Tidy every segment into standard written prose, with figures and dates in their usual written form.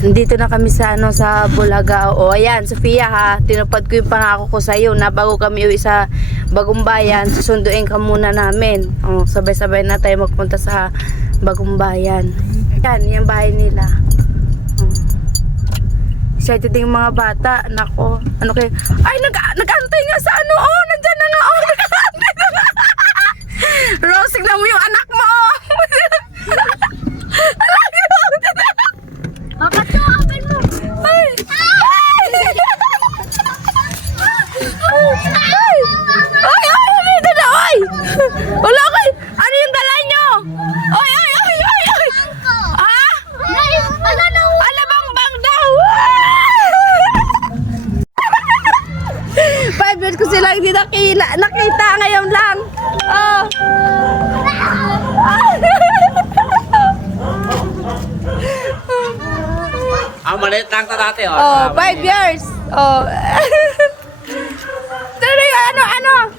Nandito na kami sa sa Bulaga. O ayan, Sofia ha, tinupad ko yung pangako ko sa iyo na bago kami uwi sa Bagong Bayan, susunduin ka muna namin. O, sabay-sabay na tayo magpunta sa Bagong Bayan. Yan, yung bahay nila. O. Excited yung mga bata. Nako, ano kayo? Ay, nag-antay nga sa oh, nandyan na nga, oh. Nag-antay na nga. Rose, tignan mo yung anak mo, oh. Makatuapan mo. Ay! Ay! Ay! Dito na! Ay! Wala kayo! Ano yung dala nyo? Ay! Ay! Ay! Ay! Ay! Ha? Alabang-bang daw! 5 years ko sila hindi nakita ngayon lang. Oh! Maliit lang ito dati, oh. Oh, 5 years. Oh. Tuloy, ano? Ano?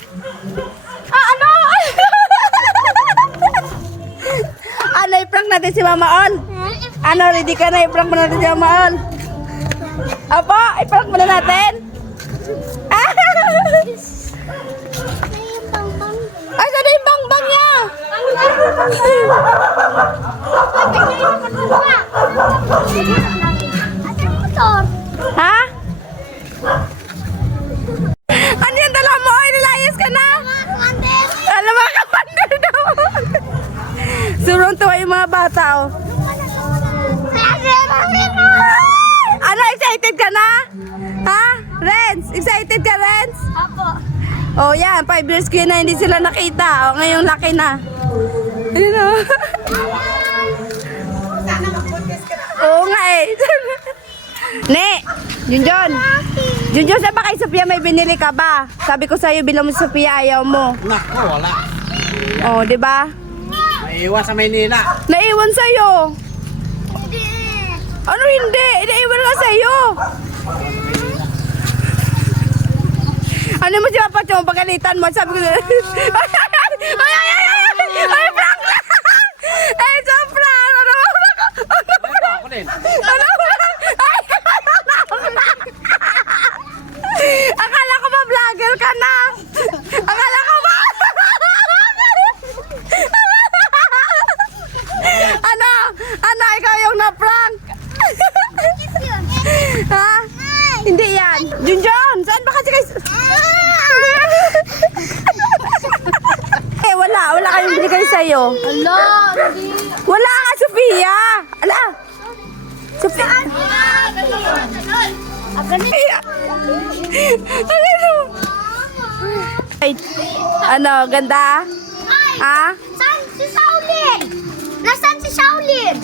Ano, i-prank natin si Mama On? Ano, ready ka na? I-prank mo natin si Mama On? Apo, i-prank mo na natin? Ay, sana yung bang-bang niya? Ha? Ano yung dala mo? Ay, nilayas ka na? Alam mo, kapander daw. Surong tuwa yung mga bata, oh. Ano, excited ka na? Ha? Renz, excited ka, Renz? Apo. Oh, yan, 5 years ko yun na hindi sila nakita. Oh, ngayong laki na. Ayun, oh. Oo nga eh. Ne, Junjun. Junjun, saan ba kay Sophia may binili ka ba? Sabi ko sa'yo, bilang mo si Sophia, ayaw mo. Naku, wala. Oh, di ba? Naiiwan sa Maynila. Naiwan sa'yo. Ano hindi? Naiwan nga sa'yo. Ano mo si Papa Chong, pagalitan mo? Sabi ko, ay, prank lang. Ay, so prank. Ano? Ako din. Ano? Akala ko ba vlogger ka na? Akala ko ba? Ano, ikaw yung na-prank? Ha? Hindi yan. Junjun, saan ba kasi kayo? Wala kayong binigay sa'yo. Ala, hindi. Wala nga, Sophia. Ala. Sophia. Ay, ano, ganda? Ay, Ha? saan si Shaolin? Nasaan si Shaolin?